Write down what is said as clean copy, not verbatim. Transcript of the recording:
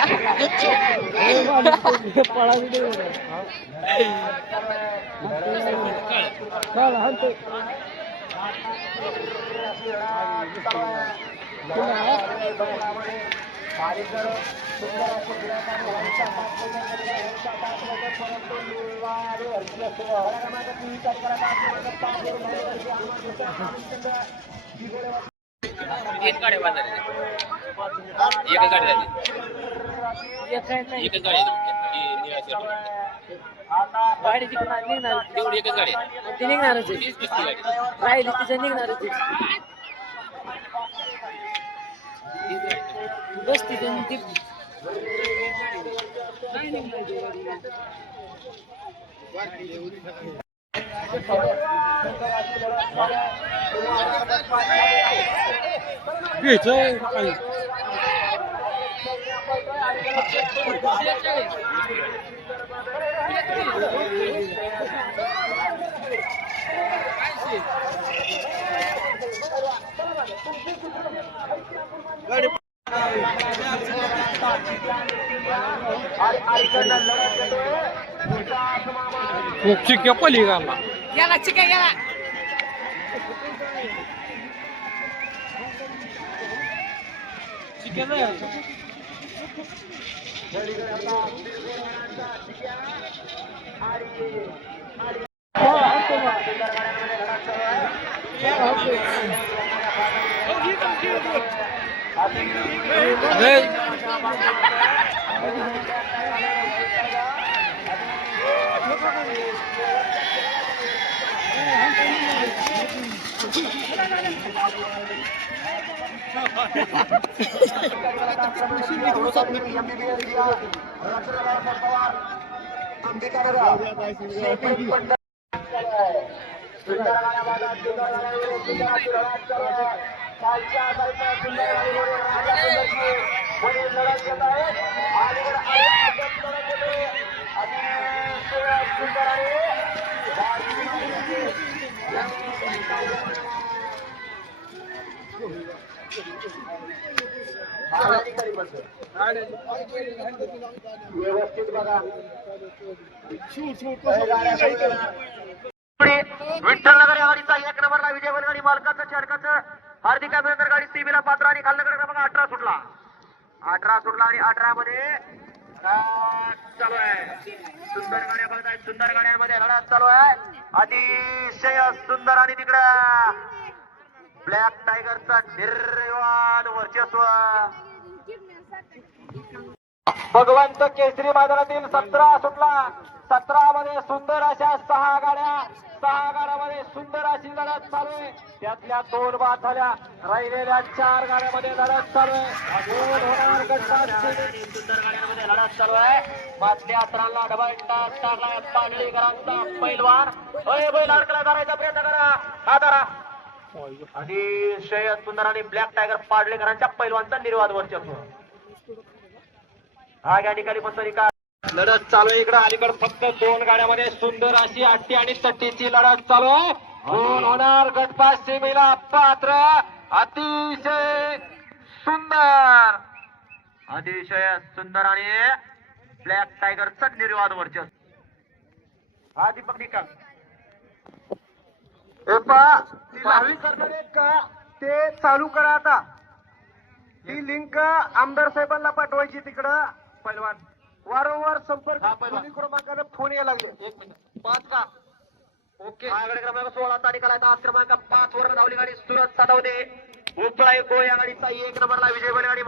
एक गाडी बाजारात एकच गाडी झाली एकच गाडी गाडी तिकडून निघणार तेवढी एकच गाडी ती निघणारच तीच बसती गाडी राहिली तिच्या निघणारच बसती ती चिक्या पली गाला गेला चिका गेला व्यवस्थित बघा विठ्ठल नगर या गाडीचा 1 नंबरला विजय बैलगाडी मालकाचं चालकाचं हार्दिक अभिनंदन. गाडी सीबीला पात्र आणि खालनगर क्रमांक 18 सुटला आणि 18 मध्ये चालू आहे. सुंदर गाड्या बघताय, सुंदर गाड्यांमध्ये लढत चालू आहे. अतिशय सुंदर आणि तिकडं ब्लॅक टायगरचा निर्वाण वर्चस्व. भगवंत केसरी मैदानातील 17 सुटला. 17 मध्ये सुंदर अशा 6 गाड्यामध्ये सुंदर अशी लढत चालू आहे. त्यातल्या 2 बाद झाल्या, राहिलेल्या 4 गाड्यामध्ये लढत चालू आहे. सुंदर गाड्यांमध्ये लढत चालू आहे. मागल्या अतरांना डबल टाच टाकला पाडळीकरांचा पैलवान. बैल अडकला, धरायचा प्रयत्न करा, हा धरा. अतिशय सुंदर आणि ब्लॅक टायगर पाडळीकरांच्या पैलवानचा निर्वाद वर्चस्व. हा या ठिकाणी बसली का लढत चालू आहे. इकडे अलीकडे फक्त 2 गाड्यामध्ये सुंदर अशी 80 आणि 30ची लढत चालू आहे. कोण होणार गटपास सीमेला पात्र? अतिशय सुंदर आणि ब्लॅक टायगरचा निर्वाद वर्चस्व. हा दीपक निकाल ते चालू करा. आता ती लिंक आमदार साहेबांना पाठवायची. तिकडं पैलवान वारंवार संपर्क क्रमांकाने फोन यायला लागले. 1 मिनिट 5 का ओके. आगडे क्रमांक 16 तारीखाला तास क्रमांक 5 वर धावली गाडी सुरत साधवते. उपळा या गाडीचा 1 नंबरला विजय बैलगाडी